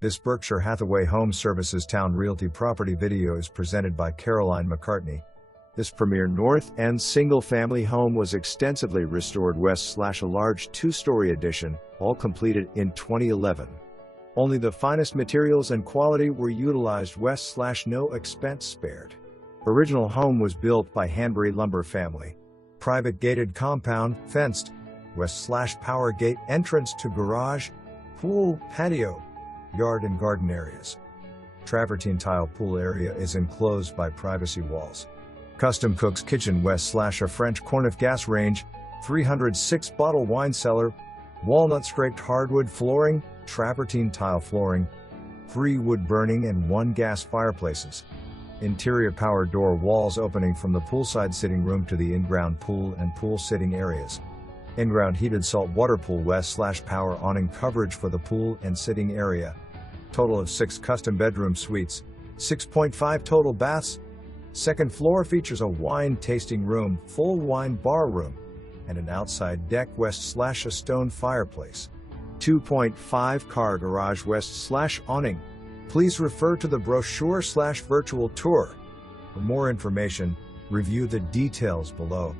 This Berkshire Hathaway Home Services Towne Realty property video is presented by Caroline McCartney. This premier north-end single-family home was extensively restored west/a large two-story addition, all completed in 2011. Only the finest materials and quality were utilized west/no expense spared. Original home was built by Hanbury Lumber family. Private gated compound, fenced, west/power gate entrance to garage, pool, patio, yard and garden areas. Travertine tile pool area is enclosed by privacy walls. Custom cook's kitchen west/a French Cornufe gas range, 306 bottle wine cellar, walnut scraped hardwood flooring, travertine tile flooring, 3 wood burning and 1 gas fireplaces. Interior power door walls opening from the poolside sitting room to the in-ground pool and pool sitting areas. In-ground heated saltwater pool west/power awning coverage for the pool and sitting area. Total of 6 custom bedroom suites, 6.5 total baths. Second floor features a wine tasting room, full wine bar room, and an outside deck west/a stone fireplace. 2.5 car garage west/awning. Please refer to the brochure/virtual tour. For more information, review the details below.